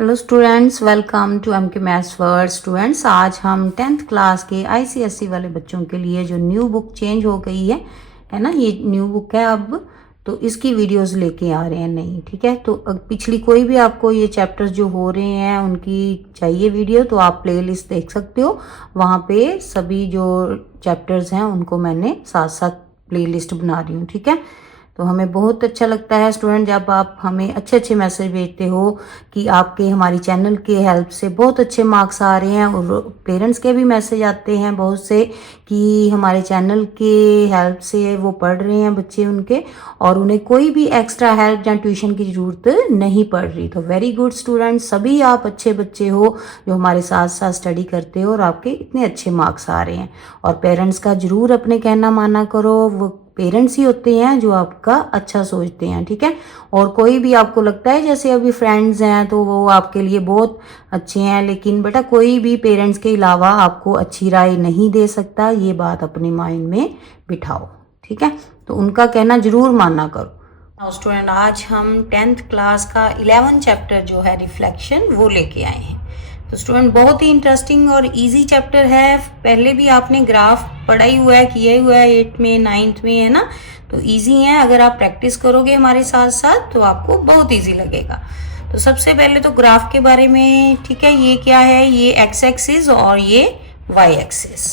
Hello students, welcome to MK maths world. Students, आज हम 10th class के ICSE वाले बच्चों के लिए जो न्यू बुक चेंज हो गई है ना, ये न्यू बुक है अब, तो इसकी वीडियोस लेके आ रहे हैं नई। ठीक है, तो पिछली कोई भी आपको ये चैप्टर्स जो हो रहे हैं उनकी चाहिए वीडियो तो आप प्लेलिस्ट देख सकते हो। वहाँ पे सभी जो चैप्टर्स हैं उनको मैंने साथ साथ प्लेलिस्ट बना रही हूँ। ठीक है, तो हमें बहुत अच्छा लगता है स्टूडेंट जब आप हमें अच्छे अच्छे मैसेज भेजते हो कि आपके हमारी चैनल के हेल्प से बहुत अच्छे मार्क्स आ रहे हैं, और पेरेंट्स के भी मैसेज आते हैं बहुत से कि हमारे चैनल के हेल्प से वो पढ़ रहे हैं बच्चे उनके, और उन्हें कोई भी एक्स्ट्रा हेल्प या ट्यूशन की ज़रूरत नहीं पड़ रही। तो वेरी गुड स्टूडेंट, सभी आप अच्छे बच्चे हो जो हमारे साथ साथ स्टडी करते हो और आपके इतने अच्छे मार्क्स आ रहे हैं। और पेरेंट्स का ज़रूर अपने कहना माना करो, वो पेरेंट्स ही होते हैं जो आपका अच्छा सोचते हैं। ठीक है, और कोई भी आपको लगता है जैसे अभी फ्रेंड्स हैं तो वो आपके लिए बहुत अच्छे हैं, लेकिन बेटा कोई भी पेरेंट्स के अलावा आपको अच्छी राय नहीं दे सकता, ये बात अपने माइंड में बिठाओ। ठीक है, तो उनका कहना जरूर माना करो। स्टूडेंट, आज हम 10th क्लास का 11 चैप्टर जो है रिफ्लेक्शन वो लेके आए हैं। तो स्टूडेंट, बहुत ही इंटरेस्टिंग और इजी चैप्टर है। पहले भी आपने ग्राफ पढ़ा ही हुआ है, किया ही हुआ है 8th में 9th में, है ना, तो इजी है। अगर आप प्रैक्टिस करोगे हमारे साथ साथ तो आपको बहुत इजी लगेगा। तो सबसे पहले तो ग्राफ के बारे में, ठीक है, ये क्या है, ये एक्स एक्सिस और ये वाई एक्सिस,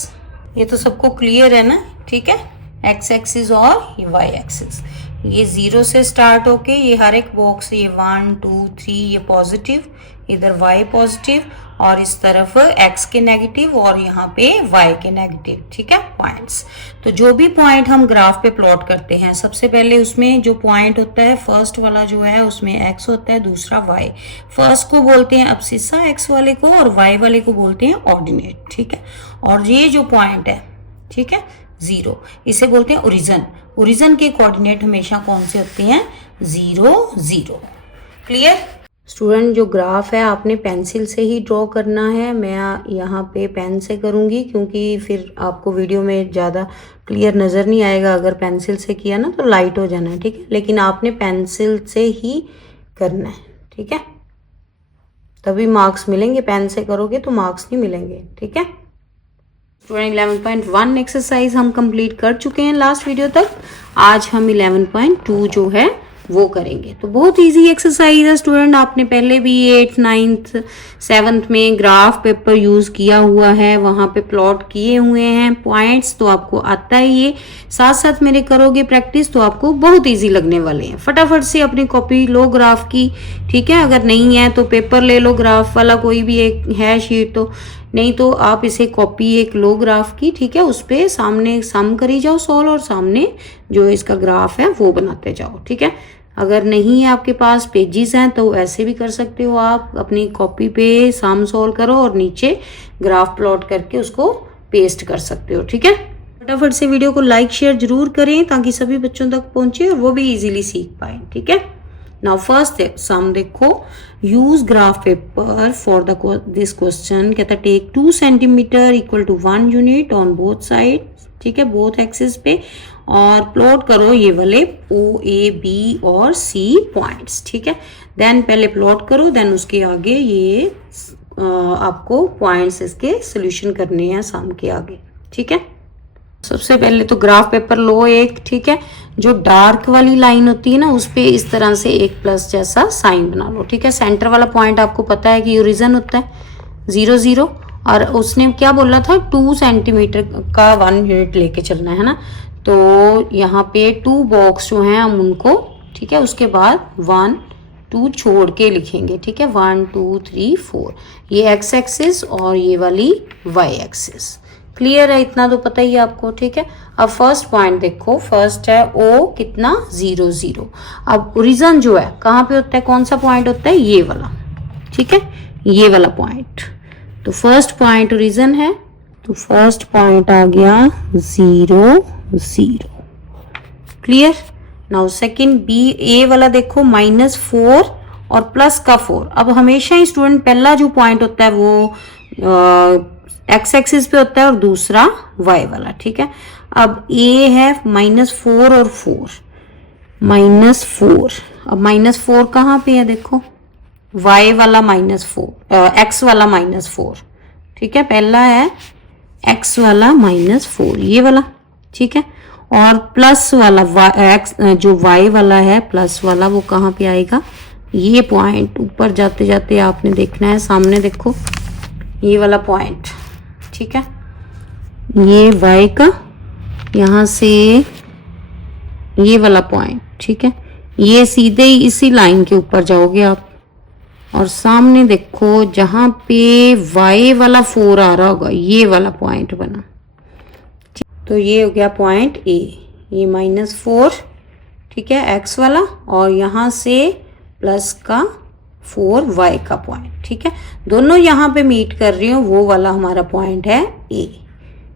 ये तो सबको क्लियर है ना। ठीक है, एक्स एक्सिस और ये वाई एक्सिस, ये 0 से स्टार्ट होके ये हर एक बॉक्स, ये 1 2 3 ये पॉजिटिव, इधर y पॉजिटिव और इस तरफ x के नेगेटिव और यहाँ पे y के नेगेटिव। ठीक है, पॉइंट्स। तो जो भी पॉइंट हम ग्राफ पे प्लॉट करते हैं, सबसे पहले उसमें जो पॉइंट होता है फर्स्ट वाला जो है उसमें x होता है, दूसरा y। फर्स्ट को बोलते हैं अब्सिस्सा x वाले को, और y वाले को बोलते हैं ऑर्डिनेट। ठीक है, और ये जो पॉइंट है, ठीक है, 0, इसे बोलते हैं ओरिजिन। ओरिजिन के कोऑर्डिनेट हमेशा कौन से होते हैं, 0 0। क्लियर स्टूडेंट, जो ग्राफ है आपने पेंसिल से ही ड्रॉ करना है। मैं यहाँ पे पेन से करूँगी क्योंकि फिर आपको वीडियो में ज़्यादा क्लियर नज़र नहीं आएगा। अगर पेंसिल से किया ना तो लाइट हो जाना है। ठीक है, लेकिन आपने पेंसिल से ही करना है। ठीक है, तभी मार्क्स मिलेंगे, पेन से करोगे तो मार्क्स नहीं मिलेंगे। ठीक है स्टूडेंट, 11.1 एक्सरसाइज हम कंप्लीट कर चुके हैं लास्ट वीडियो तक। आज हम 11.2 जो है वो करेंगे। तो बहुत इजी एक्सरसाइज है स्टूडेंट, आपने पहले भी 8th 9th 7th में ग्राफ पेपर यूज किया हुआ है, वहां पे प्लॉट किए हुए हैं पॉइंट्स, तो आपको आता है। ये साथ साथ मेरे करोगे प्रैक्टिस तो आपको बहुत इजी लगने वाले हैं। फटाफट से अपनी कॉपी लो ग्राफ की। ठीक है, अगर नहीं है तो पेपर ले लो ग्राफ वाला, कोई भी एक है शीट, तो नहीं तो आप इसे कॉपी एक लो ग्राफ की। ठीक है, उस पे सामने सम करी जाओ सॉल्व, और सामने जो इसका ग्राफ है वो बनाते जाओ। ठीक है, अगर नहीं है आपके पास पेजेस हैं तो ऐसे भी कर सकते हो, आप अपनी कॉपी पे सम सॉल्व करो और नीचे ग्राफ प्लॉट करके उसको पेस्ट कर सकते हो। ठीक है, फटाफट से वीडियो को लाइक शेयर जरूर करें ताकि सभी बच्चों तक पहुंचे और वो भी इजीली सीख पाए। ठीक है, नाउ फर्स्ट सम देखो, use graph paper for this question. कहता है take 2 centimetre equal to 1 unit on both side. ठीक है, बोथ एक्सिस पे, और प्लॉट करो ये वाले O A B और C पॉइंट्स। ठीक है, देन पहले प्लॉट करो, देन उसके आगे ये आपको पॉइंट्स इसके सोल्यूशन करने हैं सम के आगे। ठीक है, सबसे पहले तो ग्राफ पेपर लो एक। ठीक है, जो डार्क वाली लाइन होती है ना उस पे इस तरह से एक प्लस जैसा साइन बना लो। ठीक है, सेंटर वाला पॉइंट आपको पता है कि ओरिजिन होता है 0 0, और उसने क्या बोला था 2 सेंटीमीटर का 1 यूनिट लेके चलना है ना, तो यहाँ पे 2 बॉक्स जो हैं हम उनको, ठीक है, उसके बाद 1 2 छोड़ के लिखेंगे। ठीक है, 1 2 3 4, ये एक्स एक्सिस और ये वाली वाई एक्सिस। क्लियर है, इतना तो पता ही है आपको। ठीक है, अब फर्स्ट पॉइंट देखो, फर्स्ट है O कितना 0 0। अब ओरिजिन जो है कहाँ पे होता है, कौन सा पॉइंट होता है, ये वाला। ठीक है, ये वाला पॉइंट, तो फर्स्ट पॉइंट ओरिजिन है, तो फर्स्ट पॉइंट आ गया 0 0। Clear, now second B A वाला देखो -4 और प्लस का 4। अब हमेशा ही स्टूडेंट पहला जो पॉइंट होता है वो एक्स एक्सिस पे होता है और दूसरा वाई वाला। ठीक है, अब A है -4 और 4, -4। अब -4 कहाँ पे है देखो, y वाला -4, x वाला -4, ठीक है। पहला है x वाला -4 ये वाला, ठीक है। और प्लस वाला x जो y वाला है प्लस वाला वो कहाँ पे आएगा, ये पॉइंट ऊपर जाते जाते आपने देखना है, सामने देखो ये वाला पॉइंट, ठीक है। ये y का यहाँ से ये वाला पॉइंट, ठीक है। ये सीधे ही इसी लाइन के ऊपर जाओगे आप, और सामने देखो जहां पे y वाला 4 आ रहा होगा ये वाला पॉइंट बना, तो ये हो गया पॉइंट A, ये -4, ठीक है, x वाला, और यहाँ से प्लस का 4 y का पॉइंट, ठीक है। दोनों यहाँ पे मीट कर रही हो, वो वाला हमारा पॉइंट है A।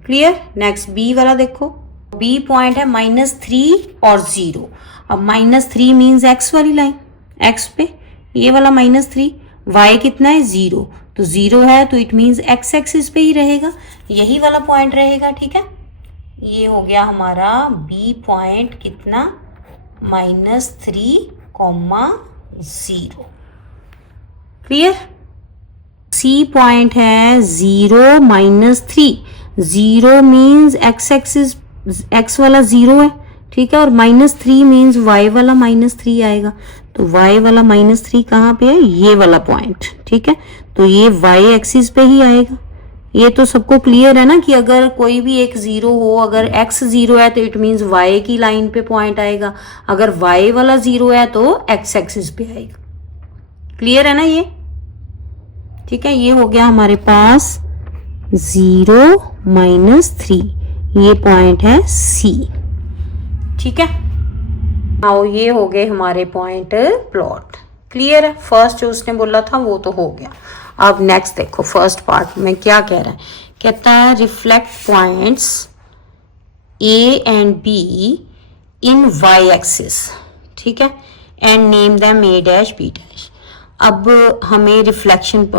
क्लियर। नेक्स्ट B वाला देखो, B पॉइंट है -3 और 0। अब -3 मीन्स x वाली लाइन, x पे ये वाला -3, y कितना है 0, तो 0 है तो इट मीन्स x एक्सिस पे ही रहेगा, यही वाला पॉइंट रहेगा, ठीक है। ये हो गया हमारा B पॉइंट कितना, -3, 0। क्लियर। C पॉइंट है 0 -3, 0 मीन्स x एक्सिस, x वाला 0 है, ठीक है, और -3 मीन्स y वाला -3 आएगा, तो y वाला -3 कहाँ पे है, ये वाला पॉइंट, ठीक है। तो ये y एक्सिस पे ही आएगा। ये तो सबको क्लियर है ना कि अगर कोई भी एक 0 हो, अगर x 0 है तो इट मीन्स y की लाइन पे पॉइंट आएगा, अगर y वाला 0 है तो x एक्सिस पे आएगा। क्लियर है ना ये, ठीक है। ये हो गया हमारे पास 0 -3, ये पॉइंट है C, ठीक है। आओ ये हो गए हमारे पॉइंट प्लॉट। क्लियर है। फर्स्ट जो उसने बोला था वो तो हो गया। अब नेक्स्ट देखो फर्स्ट पार्ट में क्या कह रहा है, कहता है reflect points A and B in y axis, ठीक है, and name them A dash B dash. अब हमें रिफ्लेक्ट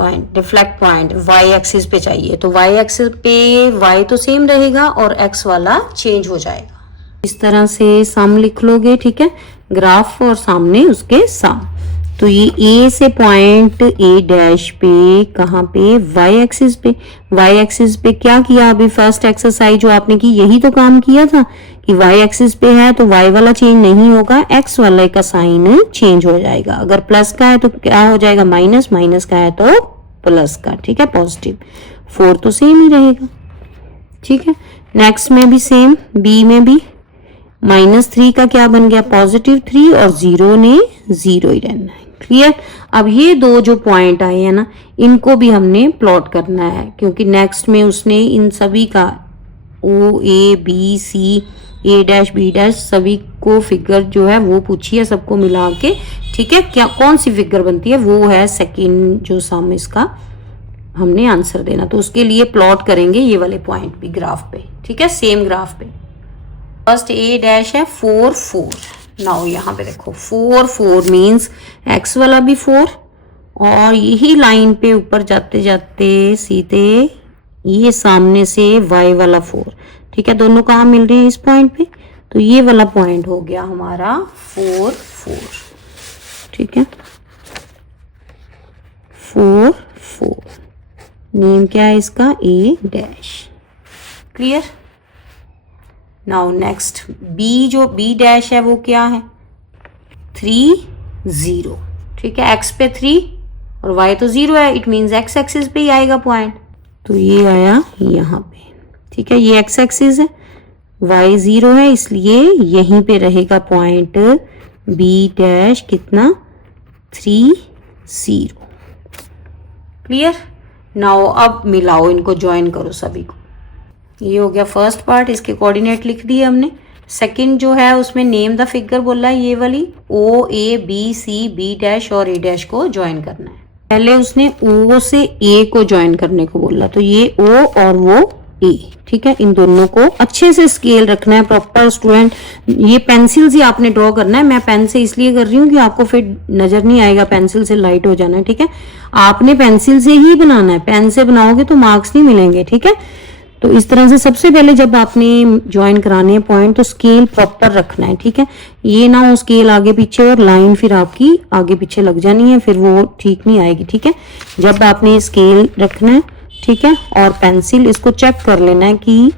पॉइंट y एक्सिस पे चाहिए, तो y एक्सिस पे y तो सेम रहेगा और x वाला चेंज हो जाएगा। इस तरह से सम लिख लोगे, ठीक है, ग्राफ और सामने उसके सम। तो ये A से पॉइंट A डैश पे कहाँ पे, y एक्सिस पे। y एक्सिस पे क्या किया अभी फर्स्ट एक्सरसाइज जो आपने की, यही तो काम किया था कि y एक्सिस पे है तो y वाला चेंज नहीं होगा, x वाले का साइन चेंज हो जाएगा। अगर प्लस का है तो क्या हो जाएगा, माइनस, माइनस का है तो प्लस का, ठीक है, पॉजिटिव। 4 तो सेम ही रहेगा, ठीक है। नेक्स्ट में भी सेम, B में भी -3 का क्या बन गया, +3, और 0 ने 0 ही रहना है। क्लियर। अब ये दो जो पॉइंट आए हैं ना, इनको भी हमने प्लॉट करना है, क्योंकि नेक्स्ट में उसने इन सभी का O A B C A dash B dash सभी को फिगर जो है वो पूछी है, सबको मिला के, ठीक है। क्या कौन सी फिगर बनती है, वो है सेकंड जो सम इसका हमने आंसर देना, तो उसके लिए प्लॉट करेंगे ये वाले पॉइंट भी ग्राफ पे, ठीक है, सेम ग्राफ पे। फर्स्ट A डैश है 4 4। नाउ यहाँ पे देखो 4 4 मीन्स x वाला भी 4, और यही लाइन पे ऊपर जाते जाते सीधे ये सामने से y वाला 4, ठीक है। दोनों कहाँ मिल रहे हैं, इस पॉइंट पे, तो ये वाला पॉइंट हो गया हमारा 4 4, ठीक है, 4 4। नेम क्या है इसका, A dash. Clear. Now next B जो B डैश है वो क्या है, 3 0, ठीक है, x पे 3 और y तो 0 है, इट मीन्स x एक्सिस पे ही आएगा पॉइंट, तो ये आया यहाँ पे, ठीक है। ये x एक्सिस है, y 0 है, इसलिए यहीं पे रहेगा पॉइंट B डैश कितना, 3 0। क्लियर। नाउ अब मिलाओ इनको, ज्वाइन करो सभी को। ये हो गया फर्स्ट पार्ट, इसके कोऑर्डिनेट लिख दिए हमने। सेकंड जो है उसमें नेम द फिगर बोला है, ये वाली O A B C B dash और A डैश को ज्वाइन करना है। पहले उसने O से A को ज्वाइन करने को बोला, तो ये O और वो A, ठीक है। इन दोनों को अच्छे से स्केल रखना है प्रॉपर स्टूडेंट। ये पेंसिल से आपने ड्रॉ करना है, मैं पेन से इसलिए कर रही हूँ कि आपको फिर नजर नहीं आएगा, पेंसिल से लाइट हो जाना है, ठीक है। आपने पेंसिल से ही बनाना है, पेन से बनाओगे तो मार्क्स नहीं मिलेंगे, ठीक है। तो इस तरह से सबसे पहले जब आपने ज्वाइन कराने हैं पॉइंट तो स्केल प्रॉपर रखना है, ठीक है। ये ना हो स्केल आगे पीछे और लाइन फिर आपकी आगे पीछे लग जानी है, फिर वो ठीक नहीं आएगी, ठीक है। जब आपने स्केल रखना है, ठीक है, और पेंसिल इसको चेक कर लेना है कि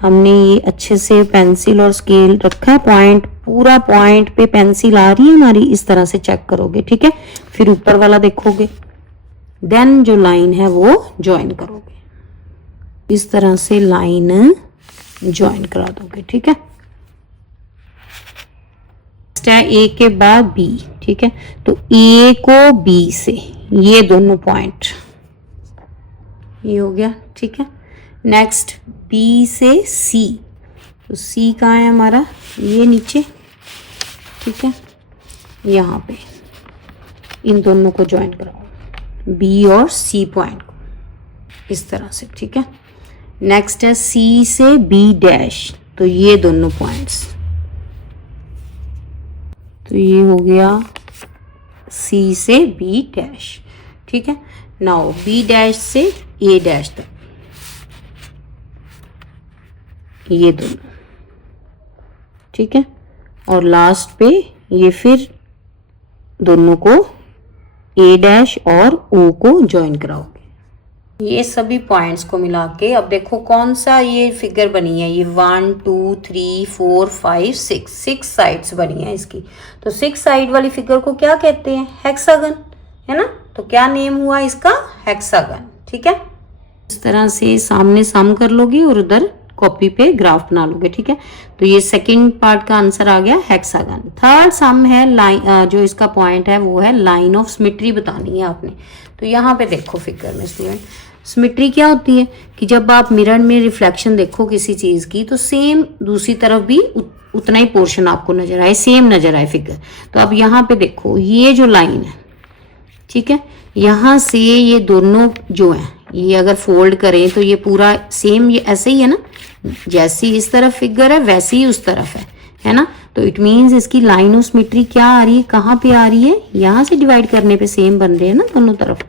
हमने ये अच्छे से पेंसिल और स्केल रखा है, पॉइंट पूरा पॉइंट पे पेंसिल आ रही है हमारी, इस तरह से चेक करोगे, ठीक है। फिर ऊपर वाला देखोगे, देन जो लाइन है वो ज्वाइन करोगे, इस तरह से लाइन ज्वाइन करा दोगे, ठीक है। ए के बाद बी, ठीक है, तो ए को बी से ये दोनों पॉइंट ये हो गया, ठीक है। नेक्स्ट बी से सी, तो सी कहाँ है हमारा, ये नीचे, ठीक है, यहाँ पे इन दोनों को ज्वाइन कराओ, बी और सी पॉइंट को इस तरह से, ठीक है। नेक्स्ट है सी से बी डैश, तो ये दोनों पॉइंट्स, तो ये हो गया सी से बी डैश, ठीक है। नाउ बी डैश से ए डैश तक ये दोनों, ठीक है, और लास्ट पे ये फिर दोनों को ए डैश और ओ को ज्वाइन कराओगे। ये सभी पॉइंट्स को मिला के अब देखो कौन सा ये फिगर बनी है, ये 1 2 3 4 5 6 साइड्स बनी है इसकी। तो 6 साइड वाली फिगर को क्या कहते हैं, हेक्सागन, है ना। तो क्या नेम हुआ इसका, हेक्सागन, ठीक है। इस तरह से सामने सम कर लोगे और उधर कॉपी पे ग्राफ बना लोगे, ठीक है। तो ये सेकंड पार्ट का आंसर आ गया हेक्सागन। थर्ड सम है लाइन, जो इसका पॉइंट है वो है लाइन ऑफ सिमेट्री बतानी है आपने। तो यहाँ पे देखो फिगर में स्टूडेंट, सिमेट्री क्या होती है कि जब आप मिरर में रिफ्लेक्शन देखो किसी चीज की तो सेम दूसरी तरफ भी उतना ही पोर्शन आपको नजर आए, सेम नजर आए फिगर। तो अब यहाँ पे देखो ये जो लाइन है, ठीक है, यहाँ से ये दोनों जो है ये अगर फोल्ड करें तो ये पूरा सेम ये ऐसे ही है ना, जैसी इस तरफ फिगर है वैसी ही उस तरफ है ना। तो इट मीन्स इसकी लाइन ऑफ सिमेट्री क्या आ रही है, कहाँ पे आ रही है, यहाँ से डिवाइड करने पे सेम बन रहे हैं ना दोनों तरफ,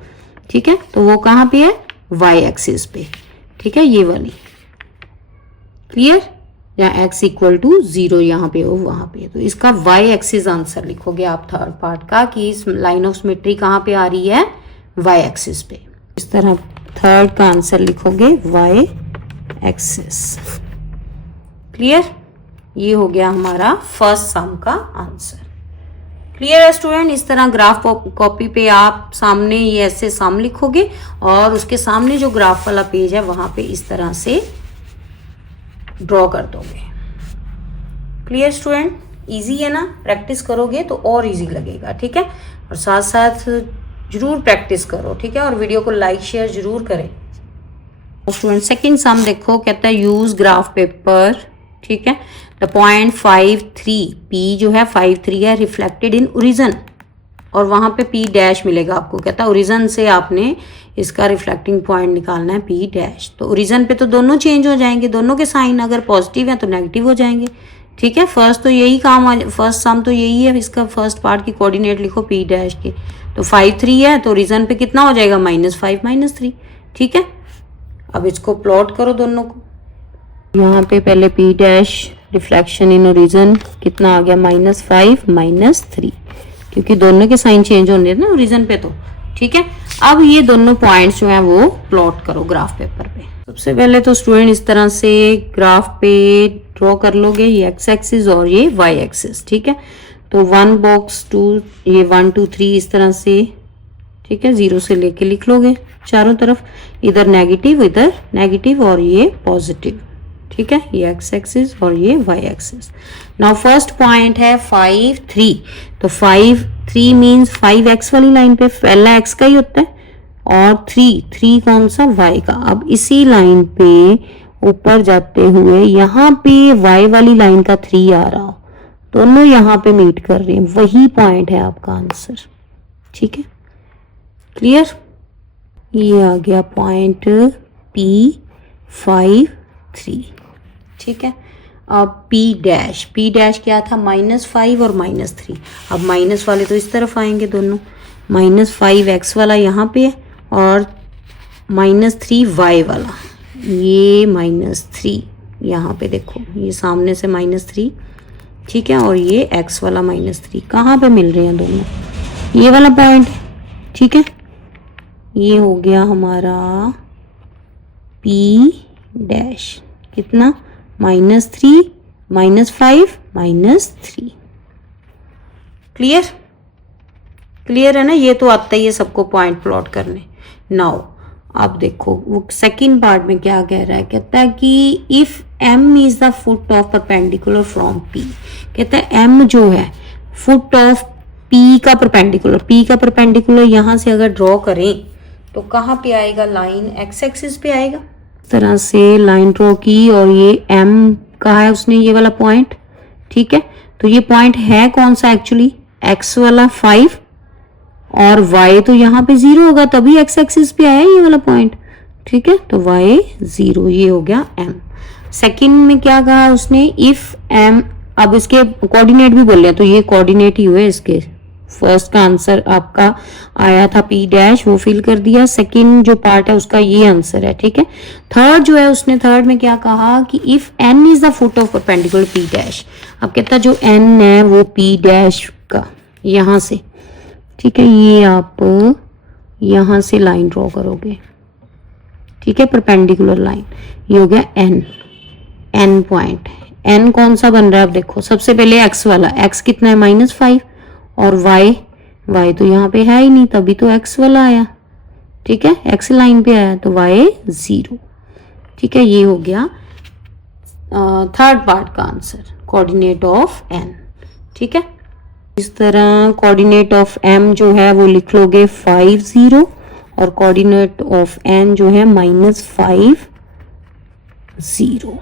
ठीक है। तो वो कहाँ पे है, वाई एक्सिस पे, ठीक है, ये वाली, क्लियर। या x इक्वल टू 0 यहाँ पे हो वहां पे, तो इसका वाई एक्सिस आंसर लिखोगे आप थर्ड पार्ट का कि इस लाइन ऑफ सिमेट्री कहाँ पे आ रही है, वाई एक्सिस पे। इस तरह थर्ड का आंसर लिखोगे वाई एक्सिस, क्लियर। ये हो गया हमारा फर्स्ट सम का आंसर, क्लियर है स्टूडेंट। इस तरह ग्राफ कॉपी पे आप सामने ये ऐसे सम लिखोगे और उसके सामने जो ग्राफ वाला पेज है वहां पे इस तरह से ड्रॉ कर दोगे, क्लियर स्टूडेंट। इजी है ना, प्रैक्टिस करोगे तो और इजी लगेगा, ठीक है। और साथ साथ जरूर प्रैक्टिस करो, ठीक है, और वीडियो को लाइक शेयर जरूर करें। स्टूडेंट सेकंड सम देखो, कहता है यूज ग्राफ पेपर, ठीक है। द पॉइंट 5 3 पी जो है 5 3 है रिफ्लेक्टेड इन ओरिजिन, और वहां पे पी डैश मिलेगा आपको। कहता है ओरिजिन से आपने इसका रिफ्लेक्टिंग पॉइंट निकालना है पी डैश। तो ओरिजिन पे तो दोनों चेंज हो जाएंगे, दोनों के साइन अगर पॉजिटिव है तो नेगेटिव हो जाएंगे, ठीक है। फर्स्ट तो यही काम, फर्स्ट सम तो यही है, इसका फर्स्ट पार्ट की कोऑर्डिनेट लिखो पी डैश के। तो 5 3 है तो ओरिजिन पे कितना हो जाएगा, -5 -3, ठीक है। अब इसको प्लॉट करो दोनों को। यहाँ पे पहले P dash reflection in origin कितना आ गया, -5 -3, क्योंकि दोनों के साइन चेंज होने ना ओरिजिन पे, तो ठीक है। अब ये दोनों पॉइंट्स जो हैं वो प्लॉट करो ग्राफ पेपर पे। सबसे पहले तो स्टूडेंट इस तरह से ग्राफ पे ड्रॉ कर लोगे, ये एक्स एक्सिस और ये वाई एक्सिस, ठीक है। तो 1 बॉक्स 2, ये 1 2 3 इस तरह से, ठीक है, 0 से लेके लिख लोगे चारों तरफ, इधर नेगेटिव और ये पॉजिटिव, ठीक है। ये एक्स एक्सिस और ये Y axis. Now first point है 5 3, तो 5 3 मीन्स 5x वाली लाइन पे पहला x का ही होता है, और 3 कौन सा, y का। अब इसी लाइन पे ऊपर जाते हुए यहाँ पे y वाली लाइन का 3 आ रहा हो, दोनों यहाँ पे मीट कर रहे हैं, वही पॉइंट है आपका आंसर, ठीक है, क्लियर। ये आ गया पॉइंट P5 3, ठीक है। अब P डैश क्या था, -5 और -3। अब माइनस वाले तो इस तरफ आएंगे दोनों, -5x वाला यहाँ पे है और -3y वाला ये -3, यहाँ पे देखो ये सामने से -3, ठीक है, और ये x वाला -3 कहाँ पे मिल रहे हैं दोनों, ये वाला पॉइंट, ठीक है। ये हो गया हमारा P डैश, कितना, -3 -5 -3। क्लियर, क्लियर है ना, ये तो आता ही है सबको पॉइंट प्लॉट करने। नाउ अब देखो वो सेकंड पार्ट में क्या कह रहा है, कहता है कि if m is the foot of perpendicular from P, कहता है m जो है फुट ऑफ P का परपेंडिकुलर यहां से अगर ड्रॉ करें तो कहाँ पे आएगा, लाइन x एक्सिस पे आएगा। इस तरह से लाइन ड्रॉ की और ये m कहा है उसने, ये वाला पॉइंट, ठीक है। तो ये पॉइंट है कौन सा एक्चुअली, x वाला 5 और y तो यहाँ पे 0 होगा, तभी x एक्सिस पे आया ये वाला पॉइंट, ठीक है। तो y 0, ये हो गया m। सेकंड में क्या कहा उसने, इफ m, अब इसके कोऑर्डिनेट भी बोल रहे हैं तो ये कोऑर्डिनेट ही हुए इसके। फर्स्ट का आंसर आपका आया था P डैश, वो फिल कर दिया। सेकंड जो पार्ट है उसका ये आंसर है, ठीक है। थर्ड जो है उसने थर्ड में क्या कहा कि if n is the foot of perpendicular P dash, अब कहता जो n है वो P डैश का यहाँ से, ठीक है, ये आप यहां से लाइन ड्रॉ करोगे, ठीक है, परपेंडिकुलर लाइन, ये हो गया n पॉइंट। n कौन सा बन रहा है, अब देखो सबसे पहले x वाला, x कितना है -5 और y तो यहाँ पे है ही नहीं, तभी तो x वाला आया, ठीक है, x लाइन पे आया तो y 0, ठीक है। ये हो गया थर्ड पार्ट का आंसर, कोऑर्डिनेट ऑफ n, ठीक है। इस तरह कोऑर्डिनेट ऑफ m जो है वो लिख लोगे 5 0 और कोऑर्डिनेट ऑफ n जो है -5 0,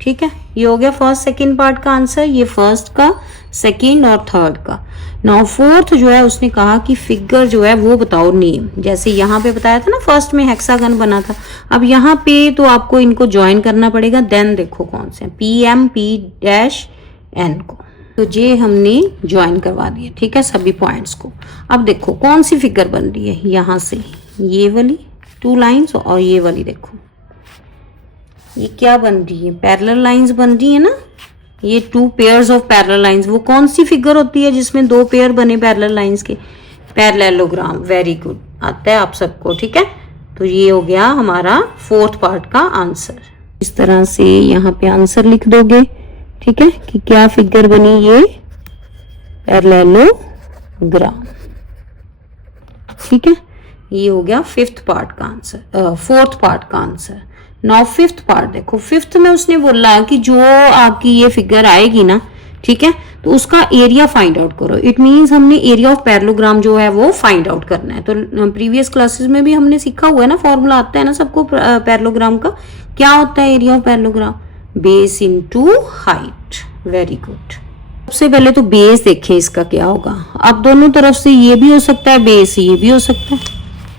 ठीक है। ये हो गया फर्स्ट सेकंड पार्ट का आंसर, ये फर्स्ट का, सेकंड और थर्ड का। नाउ फोर्थ जो है उसने कहा कि फिगर जो है वो बताओ नेम, जैसे यहाँ पे बताया था ना फर्स्ट में हेक्सागन बना था, अब यहाँ पे तो आपको इनको ज्वाइन करना पड़ेगा। देन देखो कौन से PM P डैश N को, तो ये हमने ज्वाइन करवा दिया, ठीक है, सभी पॉइंट्स को। अब देखो कौन सी फिगर बन रही है, यहाँ से ये वाली 2 लाइंस और ये वाली, देखो ये क्या बन रही है, पैरेलल लाइंस बन रही है ना, ये 2 पेयर्स ऑफ पैरेलल लाइंस। वो कौन सी फिगर होती है जिसमें 2 पेयर बने पैरेलल लाइंस के, पैरेललोग्राम। वेरी गुड, आता है आप सबको, ठीक है। तो ये हो गया हमारा फोर्थ पार्ट का आंसर। इस तरह से यहाँ पे आंसर लिख दोगे, ठीक है, कि क्या फिगर बनी, ये पैरेललोग्राम, ठीक है। ये हो गया फिफ्थ पार्ट का आंसर, फोर्थ पार्ट का आंसर। नाउ फिफ्थ पार्ट देखो, फिफ्थ में उसने बोला कि जो आपकी ये फिगर आएगी ना, ठीक है, तो उसका एरिया फाइंड आउट करो। इट मींस हमने एरिया ऑफ पैरेललोग्राम जो है वो फाइंड आउट करना है। तो प्रीवियस क्लासेस में भी हमने सीखा हुआ है ना, फॉर्मूला आता है ना सबको पैरेललोग्राम का। क्या होता है area of parallelogram, base into height. Very good. सबसे पहले तो बेस देखें इसका क्या होगा। अब दोनों तरफ से ये भी हो सकता है बेस, ये भी हो सकता है,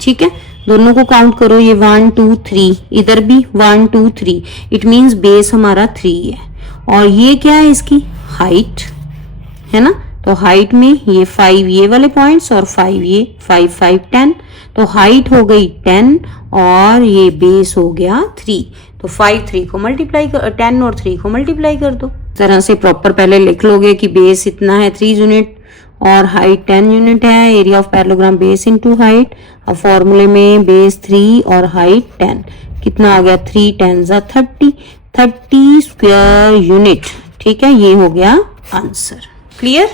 ठीक है। दोनों को काउंट करो, ये 1 2 3, इधर भी 1 2 3, इट मींस बेस हमारा 3 है। और ये क्या है, इसकी हाइट है ना, तो हाइट में ये 5 ये वाले पॉइंट्स और 5 ये, 5 5 10, तो हाइट हो गई 10 और ये बेस हो गया 3। तो 5 3 को मल्टीप्लाई कर, 10 और 3 को मल्टीप्लाई कर दो। इस तरह से प्रॉपर पहले लिख लोगे कि बेस इतना है 3 यूनिट और हाइट 10 यूनिट है। Area of parallelogram base into height. अब फॉर्मूले में बेस 3 और हाइट 10, कितना आ गया, 3 10 30 स्क्वायर यूनिट, ठीक है। ये हो गया आंसर। क्लियर।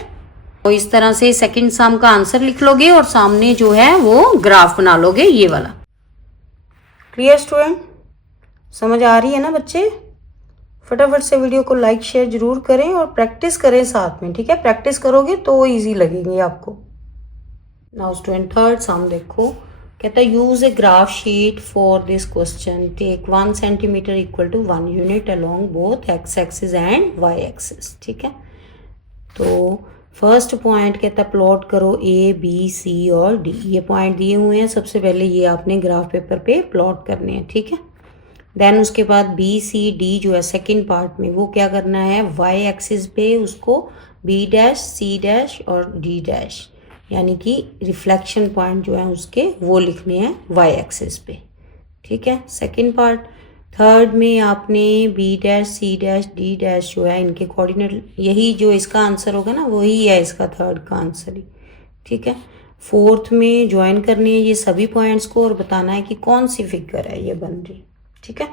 तो इस तरह से सेकंड सम का आंसर लिख लोगे और सामने जो है वो ग्राफ बना लोगे, ये वाला। क्लियर स्टूडेंट, समझ आ रही है ना बच्चे। फटाफट से वीडियो को लाइक शेयर जरूर करें और प्रैक्टिस करें साथ में, ठीक है। प्रैक्टिस करोगे तो इजी लगेंगे आपको। नाउ स्टूडेंट थर्ड सम देखो, कहता है use a graph sheet for this question, take 1 centimetre equal to 1 unit along both X axis and Y axis, ठीक है। तो फर्स्ट पॉइंट कहता है प्लॉट करो ए बी सी और डी। ये पॉइंट दिए हुए हैं, सबसे पहले ये आपने ग्राफ पेपर पे प्लॉट करने हैं, ठीक है। देन उसके बाद बी सी डी जो है सेकंड पार्ट में, वो क्या करना है, वाई एक्सिस पे उसको बी डैश सी डैश और डी डैश, यानी कि रिफ्लेक्शन पॉइंट जो है उसके वो लिखने हैं वाई एक्सिस पे, ठीक है। सेकंड पार्ट थर्ड में आपने B dash C dash D dash जो है इनके कोऑर्डिनेट, यही जो इसका आंसर होगा ना वही है इसका थर्ड का आंसर ही, ठीक है। फोर्थ में ज्वाइन करनी है ये सभी पॉइंट्स को और बताना है कि कौन सी फिगर है ये बन रही, ठीक है।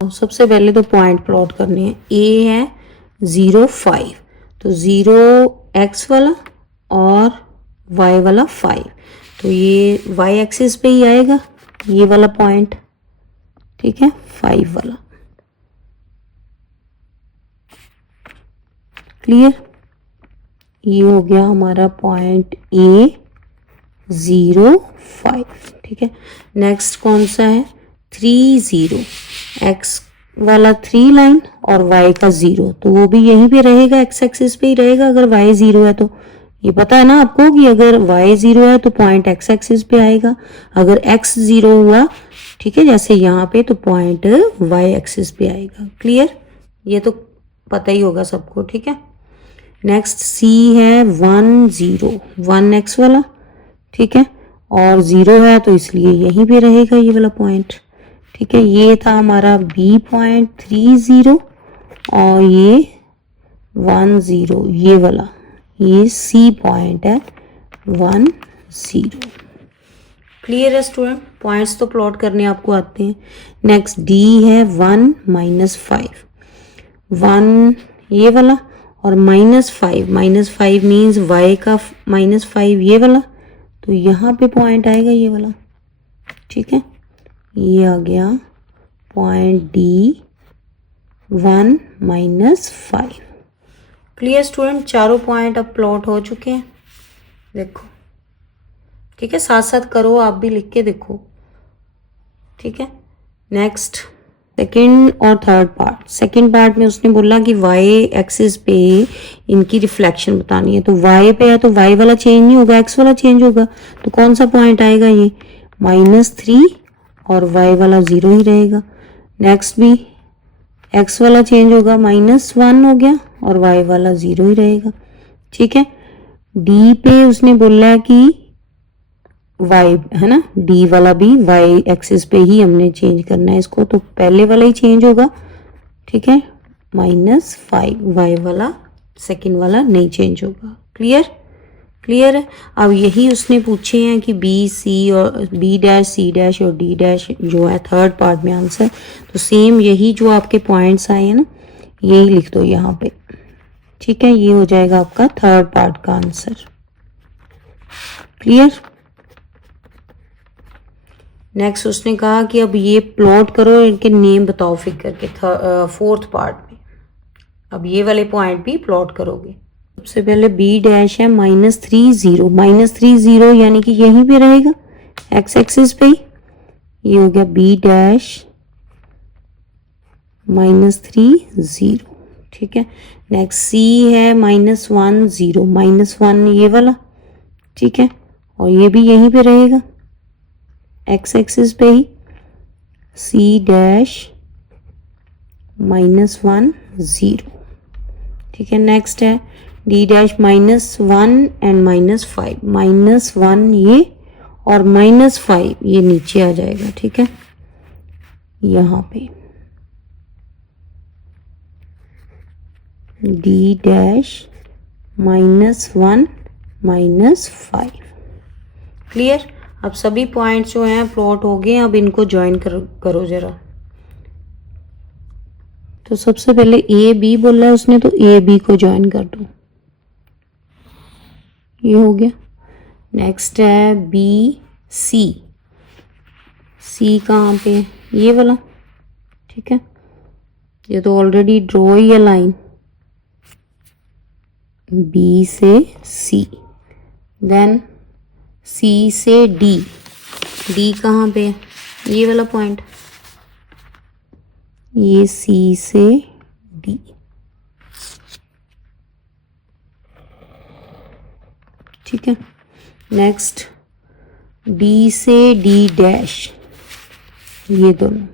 सबसे पहले तो पॉइंट प्लॉट करने हैं। ए है 0 5, तो 0 एक्स वाला और वाई वाला 5, तो ये वाई एक्सिस पे ही आएगा ये वाला पॉइंट, ठीक है, 5 वाला। क्लियर, ये हो गया हमारा पॉइंट ए 0 5, ठीक है। नेक्स्ट कौन सा है 3 0, एक्स वाला 3 लाइन और वाई का 0, तो वो भी यहीं पे रहेगा, एक्स एक्सिस पे ही रहेगा अगर वाई 0 है तो। ये पता है ना आपको कि अगर वाई 0 है तो पॉइंट एक्स एक्सिस पे आएगा, अगर एक्स 0 हुआ, ठीक है, जैसे यहाँ पे, तो पॉइंट वाई एक्सिस पे आएगा। क्लियर, ये तो पता ही होगा सबको, ठीक है। नेक्स्ट सी है 1 0, 1 एक्स वाला, ठीक है, और 0 है तो इसलिए यहीं पे रहेगा ये वाला पॉइंट, ठीक है। ये था हमारा बी पॉइंट 3 0 और ये 1 0, ये वाला, ये सी पॉइंट है 1 0। क्लियर है स्टूडेंट, पॉइंट्स तो प्लॉट करने आपको आते हैं। नेक्स्ट डी है 1 -5, 1 ये वाला और -5, -5 मीन्स वाई का -5 ये वाला, तो यहाँ पे पॉइंट आएगा ये वाला, ठीक है। ये आ गया पॉइंट डी 1 -5। क्लियर स्टूडेंट, चारों पॉइंट अब प्लॉट हो चुके हैं, देखो, ठीक है, साथ साथ करो, आप भी लिख के देखो, ठीक है। नेक्स्ट सेकंड और थर्ड पार्ट। सेकंड पार्ट में उसने बोला कि वाई एक्सिस पे इनकी रिफ्लेक्शन बतानी है, तो वाई पे है तो वाई वाला चेंज नहीं होगा, एक्स वाला चेंज होगा, तो कौन सा पॉइंट आएगा ये -3 और वाई वाला 0 ही रहेगा। नेक्स्ट भी एक्स वाला चेंज होगा, -1 हो गया और वाई वाला 0 ही रहेगा, ठीक है। डी पे उसने बोला कि वाई है ना, डी वाला भी वाई एक्सिस पे ही हमने चेंज करना है इसको, तो पहले वाला ही चेंज होगा, ठीक है, -5, वाई वाला सेकंड वाला नहीं चेंज होगा। क्लियर, क्लियर है। अब यही उसने पूछे हैं कि बी सी और बी डैश सी डैश और डी डैश जो है थर्ड पार्ट में आंसर, तो सेम यही जो आपके पॉइंट्स आए हैं ना यही लिख दो यहाँ पे, ठीक है, ये हो जाएगा आपका थर्ड पार्ट का आंसर। क्लियर। नेक्स्ट उसने कहा कि अब ये प्लॉट करो, इनके नेम बताओ फिगर के फोर्थ पार्ट में। अब ये वाले पॉइंट भी प्लॉट करोगे। सबसे पहले बी डैश है -3 0, -3 0 यानी कि यहीं पे रहेगा एक्स एक्सिस पे ही, ये हो गया बी डैश -3 0, ठीक है। नेक्स्ट सी है -1 0, -1 ये वाला, ठीक है, और ये भी यहीं पे रहेगा एक्स एक्सिस पे ही, सी डैश -1 0, ठीक है। नेक्स्ट है डी डैश -1 एंड -5, -1 ये और -5 ये नीचे आ जाएगा, ठीक है, यहाँ पे डी डैश -1 -5। क्लियर। अब सभी पॉइंट्स जो हैं प्लॉट हो गए, अब इनको ज्वाइन करो जरा। तो सबसे पहले ए बी बोला है उसने, तो ए बी को ज्वाइन कर दो, ये हो गया। नेक्स्ट है बी सी, सी कहाँ पे, ये वाला, ठीक है, ये तो ऑलरेडी ड्रॉ ही है लाइन बी से सी, देन सी से डी, डी कहाँ पे है, ये वाला पॉइंट, ये सी से डी, ठीक है। नेक्स्ट डी से डी डैश, ये दोनों,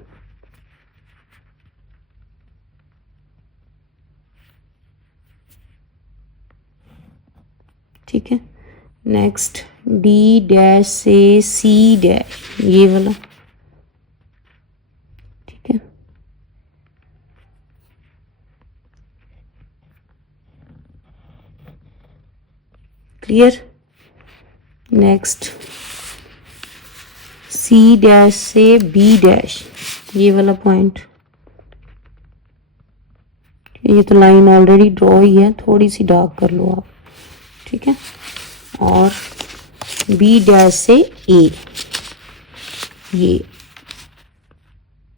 ठीक है। नेक्स्ट डी डैश से सी डैश, ये वाला, ठीक है। क्लियर। नेक्स्ट सी डैश से बी डैश, ये वाला पॉइंट, ये तो लाइन ऑलरेडी ड्रॉ ही है, थोड़ी सी डार्क कर लो आप, ठीक है। और बी डैश से ए, ये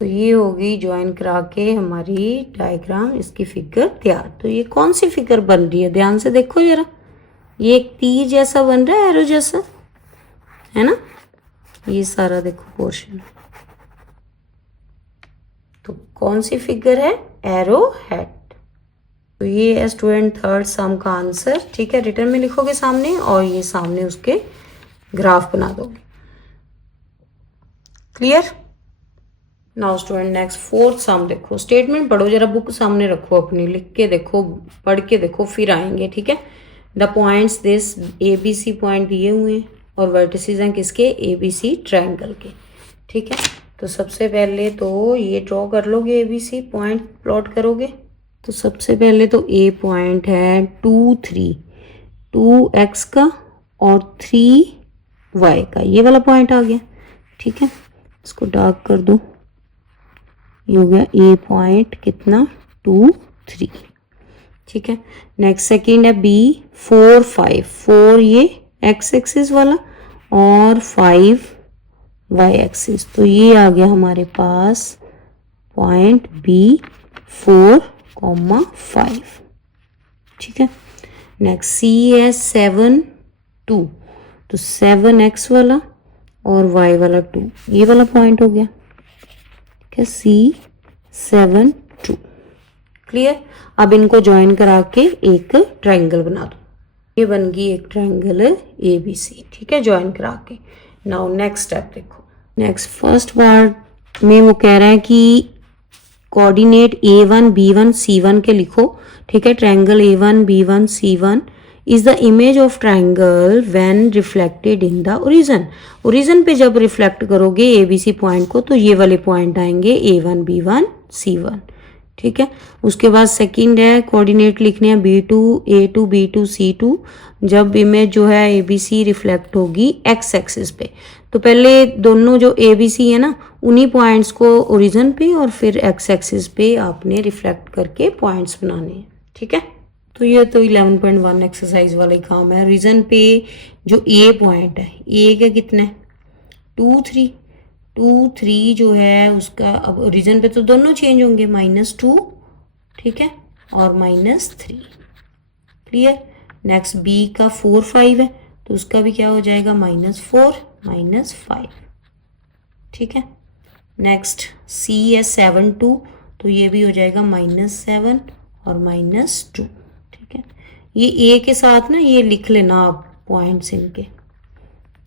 तो ये होगी ज्वाइन करा के हमारी डायग्राम, इसकी फिगर तैयार। तो ये कौन सी फिगर बन रही है, ध्यान से देखो जरा, ये एक तीर जैसा बन रहा है, एरो जैसा, है ना, ये सारा देखो पोर्शन। तो कौन सी फिगर है, एरो हेड। तो ये है स्टूडेंट थर्ड सम का आंसर, ठीक है। रिटर्न में लिखोगे सामने, और ये सामने उसके ग्राफ बना दोगे। Clear. Now student next fourth सम देखो, स्टेटमेंट पढ़ो जरा, बुक सामने रखो अपनी, लिख के देखो, पढ़ के देखो, फिर आएंगे, ठीक है। The points this ABC point दिए हुए हैं, और वर्टिसेस हैं किसके, ABC ट्रायंगल के, ठीक है। तो सबसे पहले तो ये ड्रॉ कर लोगे, ABC पॉइंट प्लॉट करोगे। तो सबसे पहले तो A पॉइंट है 2 3, 2x का और 3y का, ये वाला पॉइंट आ गया, ठीक है। इसको डार्क कर दो, ये हो गया A पॉइंट कितना, 2 3, ठीक है। नेक्स्ट सेकंड है B 4 5, 4 ये x एक्सिस वाला और 5 y एक्सिस, तो ये आ गया हमारे पास पॉइंट B 4,5, ठीक है। नेक्स्ट C है 7 2, तो 7x वाला और y वाला 2, ये वाला पॉइंट हो गया, C 7 2। क्लियर। अब इनको ज्वाइन करा के एक ट्रायंगल बना दो, ये बन गई एक ट्रायंगल ABC, ठीक है, ज्वाइन करा के। नाउ नेक्स्ट स्टेप देखो, नेक्स्ट फर्स्ट पार्ट में वो कह रहा है कि कोऑर्डिनेट A1 B1 C1 के लिखो, ठीक है। Triangle A1 B1 C1 is the image of triangle when reflected in the origin. Origin पे जब रिफ्लेक्ट करोगे ABC पॉइंट को, तो ये वाले पॉइंट आएंगे A1 B1 C1, ठीक है। उसके बाद सेकंड है कोऑर्डिनेट लिखने हैं B2 A2 B2 C2, जब इमेज जो है ABC रिफ्लेक्ट होगी x एक्सिस पे। तो पहले दोनों जो ABC है ना, उन्हीं पॉइंट्स को ओरिजिन पे और फिर x एक्सिस पे आपने रिफ्लेक्ट करके पॉइंट्स बनाने हैं, ठीक है। तो ये तो 11.1 एक्सरसाइज वाला ही काम है। रीजन पे जो A पॉइंट है, A का कितना है 2 3, 2 3 जो है उसका, अब रीजन पे तो दोनों चेंज होंगे, -2, ठीक है, और -3। क्लियर। नेक्स्ट B का 4 5 है, तो उसका भी क्या हो जाएगा, -4 -5, ठीक है। नेक्स्ट C है 7 2, तो ये भी हो जाएगा -7 और -2, ठीक है। ये A के साथ ना ये लिख लेना आप पॉइंट्स इनके,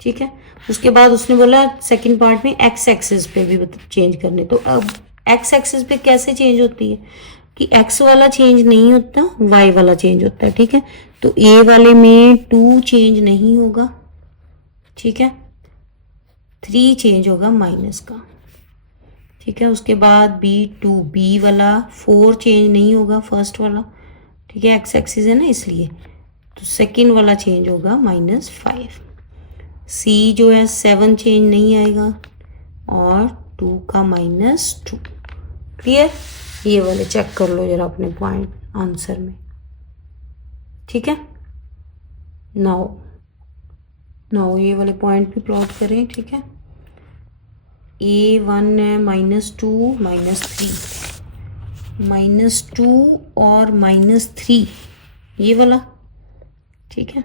ठीक है। उसके बाद उसने बोला सेकंड पार्ट में x एक्सिस पे भी चेंज करने। तो अब x एक्सिस पे कैसे चेंज होती है कि x वाला चेंज नहीं होता, y वाला चेंज होता है, ठीक है। तो A वाले में 2 चेंज नहीं होगा, ठीक है, 3 चेंज होगा माइनस का, ठीक है। उसके बाद B वाला 4 चेंज नहीं होगा, फर्स्ट वाला, ठीक है, x एक्सिस है ना इसलिए। तो सेकंड वाला चेंज होगा -5। C जो है 7 चेंज नहीं आएगा और 2 का -2। क्लियर। ये वाले चेक कर लो जरा अपने पॉइंट आंसर में, ठीक है। नाउ ये वाले पॉइंट भी प्लॉट करें, ठीक है। A1 है -2 -3, -2 और -3, ये वाला, ठीक है।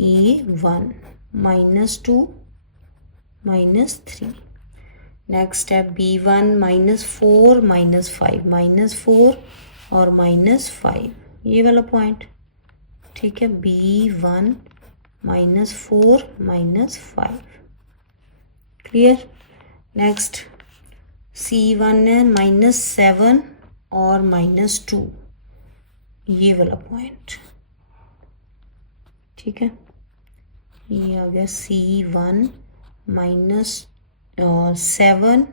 A1 -2 -3। नेक्स्ट है B1 -4 -5, -4 और -5, ये वाला पॉइंट, ठीक है। B1 -4 -5। क्लियर। नेक्स्ट C1 है -7 और -2, ये वाला पॉइंट, ठीक है। ये आ गया C1 -7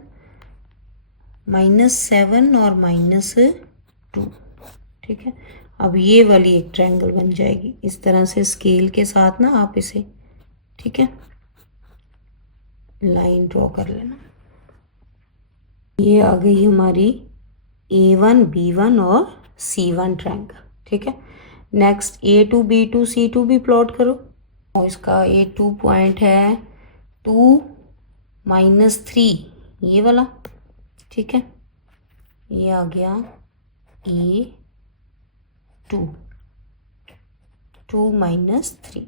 और -2, ठीक है। अब ये वाली एक ट्रायंगल बन जाएगी। इस तरह से स्केल के साथ ना आप इसे, ठीक है, लाइन ड्रॉ कर लेना। ये आ गई हमारी A1 B1 और C1 ट्रायंगल, ठीक है। नेक्स्ट A2 B2 C2 भी प्लॉट करो। और इसका A2 पॉइंट है 2 -3, ये वाला, ठीक है। ये आ गया A2 2 -3।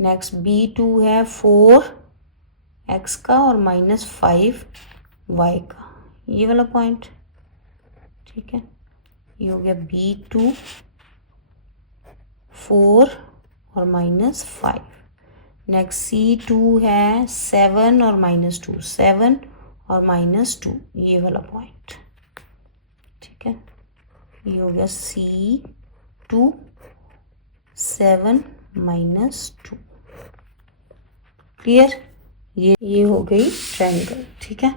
नेक्स्ट B2 है 4x का और -5y का, ये वाला पॉइंट, ठीक है। ये हो गया B2 4 और -5। नेक्स्ट C2 है 7 और -2, 7 और -2, ये वाला पॉइंट, ठीक है। ये हो गया C2 7 -2। क्लियर? ये हो गई ट्रायंगल, ठीक है।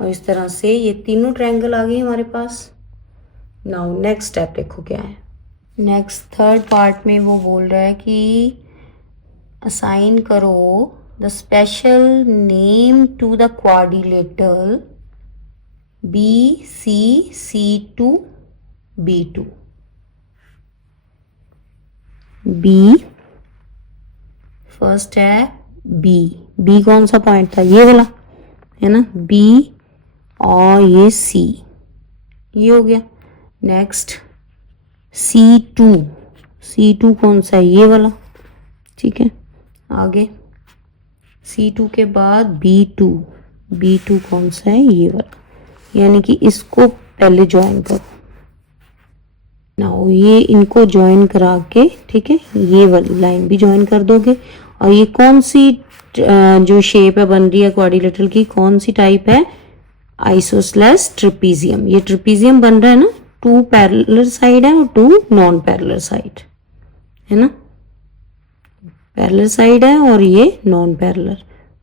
और इस तरह से ये तीनों ट्रायंगल आ गई हमारे पास। नाउ नेक्स्ट स्टेप देखो क्या है। नेक्स्ट थर्ड पार्ट में वो बोल रहा है कि असाइन करो the special name to the quadrilateral BCC2 B2। B first है B कौन सा पॉइंट था, ये वाला है ना, B और ये C, ये हो गया। नेक्स्ट C2 कौन सा है, ये वाला, ठीक है। आगे C2 के बाद B2 कौन सा है, ये वाला, यानी कि इसको पहले ज्वाइन करो। नाउ ये इनको ज्वाइन करा के, ठीक है, ये वाली लाइन भी ज्वाइन कर दोगे। और ये कौन सी जो शेप है बन रही है क्वाड्रिलेटरल की, कौन सी टाइप है, आइसोसेलेस ट्रेपीजियम। ये ट्रेपीजियम बन रहा है ना, 2 पैरेलल साइड है और 2 नॉन पैरेलल साइड है ना, पैरेलल साइड है और ये नॉन पैरेलल।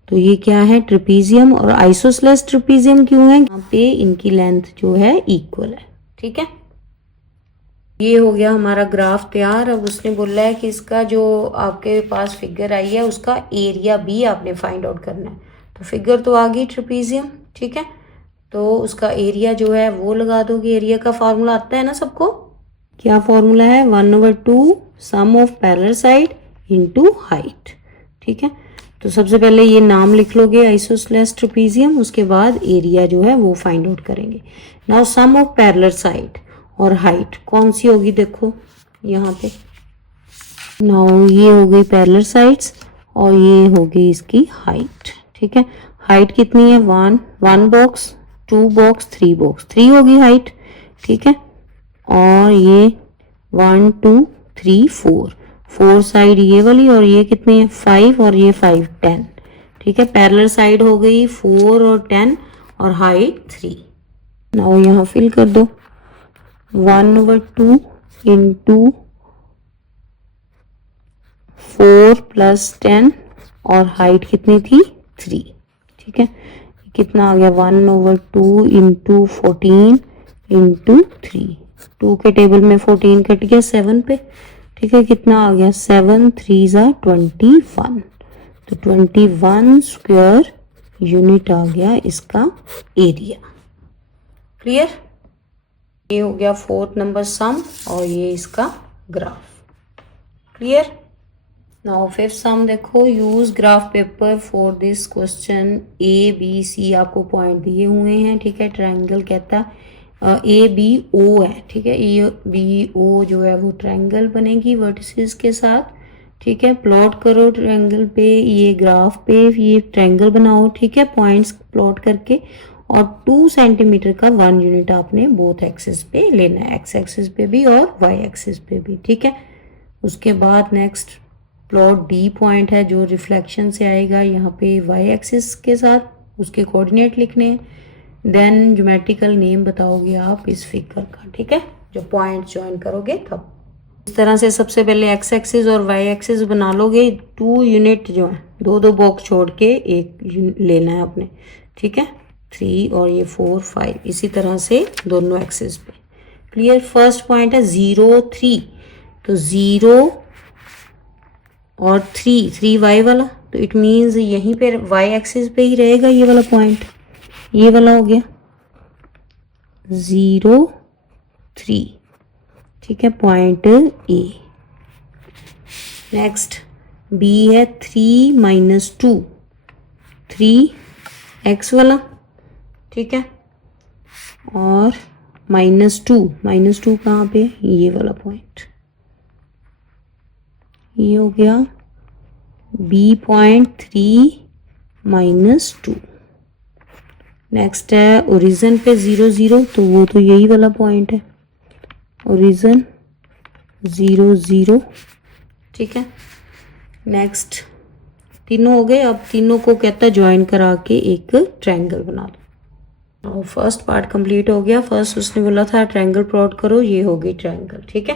तो ये क्या है, ट्रेपीजियम। और आइसोसेलेस ट्रेपीजियम क्यों है, यहाँ पे इनकी लेंथ जो है इक्वल है, ठीक है। ये हो गया हमारा ग्राफ तैयार। अब उसने बोला है कि इसका जो आपके पास फिगर आई है उसका एरिया भी आपने फाइंड आउट करना है। तो फिगर तो आ गई ट्रेपीजियम, ठीक है, तो उसका एरिया जो है वो लगा दोगे। एरिया का फॉर्मूला आता है ना सबको, क्या फॉर्मूला है, 1/2 sum of parallel side into height, ठीक है। तो सबसे पहले ये नाम लिख लोगे आइसोसेलेस ट्रेपीजियम, उसके बाद एरिया जो है वो फाइंड आउट करेंगे। Now sum of parallel side और हाइट कौन सी होगी, देखो यहाँ पे। नाउ ये हो गई पैरेलल साइड्स और ये हो गई इसकी हाइट, ठीक है। हाइट कितनी है, 1 बॉक्स, 2 बॉक्स, 3 बॉक्स, 3 होगी हाइट, ठीक है। और ये 1 2 3 4 साइड ये वाली, और ये कितनी है 5 और ये 5 10, ठीक है। पैरेलल साइड हो गई 4 और 10 और हाइट 3। नाउ यहाँ फिल कर दो 1/2 इंटू 4 + 10 और हाइट कितनी थी 3, ठीक है। कितना आ गया 1/2 इंटू 14 इंटू 3, 2 के टेबल में 14 कट गया 7 पे, ठीक है। कितना आ गया 7 3 = 21, तो 21 स्क्वायर यूनिट आ गया इसका एरिया। क्लियर? ये हो गया 4th नंबर सम और ये इसका ग्राफ। क्लियर? नाउ 5th सम देखो, use graph paper for this question. ABC आपको पॉइंट दिए हुए हैं, ठीक है। ट्रायंगल कहता है ABO है, ठीक है। ABO जो है वो ट्रायंगल बनेगी वर्टिसेस के साथ, ठीक है। प्लॉट करो ट्रायंगल पे, ये ग्राफ पे ये ट्रायंगल बनाओ, ठीक है, पॉइंट्स प्लॉट करके। और 2 सेंटीमीटर का 1 यूनिट आपने बोथ एक्सिस पे लेना है, एक्स एक्सिस पे भी और वाई एक्सिस पे भी, ठीक है। उसके बाद नेक्स्ट प्लॉट D पॉइंट है जो रिफ्लेक्शन से आएगा यहाँ पे वाई एक्सिस के साथ, उसके कोऑर्डिनेट लिखने हैं। देन ज्योमेट्रिकल नेम बताओगे आप इस फिगर का, ठीक है, जो पॉइंट ज्वाइन करोगे तब। इस तरह से सबसे पहले एक्स एक्सिस और वाई एक्सिस बना लोगे। 2 यूनिट जो है 2 बॉक्स छोड़ के एक लेना है आपने, ठीक है। 3 और ये 4 5, इसी तरह से दोनों एक्सिस पे। क्लियर। फर्स्ट पॉइंट है 0 3, तो 0 और 3 वाई वाला, तो इट मीन्स यहीं पे वाई एक्सिस पे ही रहेगा ये वाला पॉइंट, ये वाला हो गया 0 3, ठीक है, पॉइंट ए। नेक्स्ट बी है 3 -2, 3 एक्स वाला, ठीक है, और -2 कहाँ पे, ये वाला पॉइंट, ये हो गया बी पॉइंट 3 -2। नेक्स्ट है ओरिजिन पे 0 0, तो वो तो यही वाला पॉइंट है, ओरिजिन 0 0, ठीक है। नेक्स्ट तीनों हो गए, अब तीनों को कहता है ज्वाइन करा के एक ट्रायंगल बना दो। और फर्स्ट पार्ट कंप्लीट हो गया। फर्स्ट उसने बोला था ट्रायंगल प्लॉट करो, ये हो गई ट्रायंगल, ठीक है।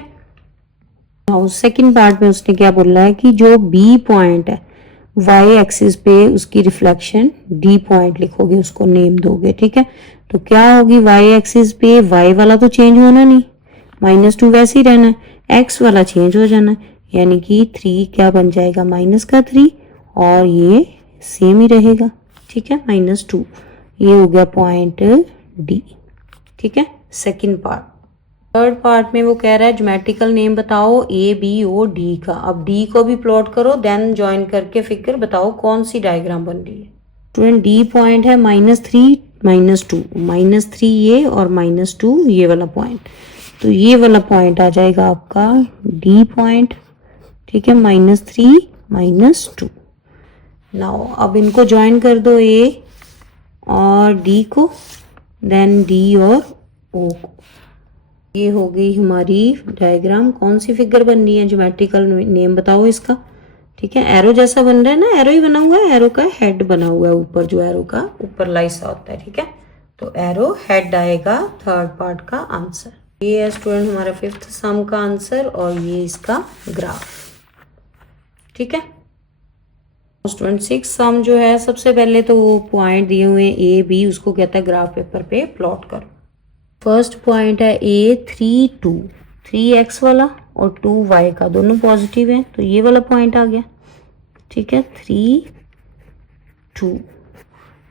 और सेकंड पार्ट में उसने क्या बोला है कि जो बी पॉइंट है वाई एक्सिस पे उसकी रिफ्लेक्शन डी पॉइंट लिखोगे, उसको नेम दोगे, ठीक है। तो क्या होगी वाई एक्सिस पे, वाई वाला तो चेंज होना नहीं, -2 वैसे ही रहना है, एक्स वाला चेंज हो जाना है, यानी कि 3 क्या बन जाएगा -3, और ये सेम ही रहेगा, ठीक है, -2। ये हो गया पॉइंट डी, ठीक है, सेकंड पार्ट। थर्ड पार्ट में वो कह रहा है ज्योमेट्रिकल नेम बताओ ए बी ओ डी का। अब डी को भी प्लॉट करो, देन ज्वाइन करके फिगर बताओ कौन सी डायग्राम बन रही है। स्टूडेंट डी पॉइंट है -3 -2, -3 ये और -2 ये वाला पॉइंट, तो ये वाला पॉइंट आ जाएगा आपका डी पॉइंट, ठीक है, -3 -2। नाउ अब इनको ज्वाइन कर दो ए और डी को, देन डी और ओ को। ये हो गई हमारी डायग्राम। कौन सी फिगर बन रही है, ज्योमेट्रिकल नेम बताओ इसका, ठीक है। एरो जैसा बन रहा है ना, एरो ही बना हुआ है, एरो का हेड बना हुआ है ऊपर, जो एरो का ऊपर लाइसा होता है, ठीक है, तो एरो हेड आएगा थर्ड पार्ट का आंसर। ये है स्टूडेंट हमारा फिफ्थ सम का आंसर, और ये इसका ग्राफ, ठीक है। स्टूडेंट सिक्स सम जो है, सबसे पहले तो वो पॉइंट दिए हुए ए बी, उसको कहता है ग्राफ पेपर पे प्लॉट करो। फर्स्ट पॉइंट है ए 3 2, 3 एक्स वाला और 2 वाई का, दोनों पॉजिटिव हैं, तो ये वाला पॉइंट आ गया, ठीक है, 3 2।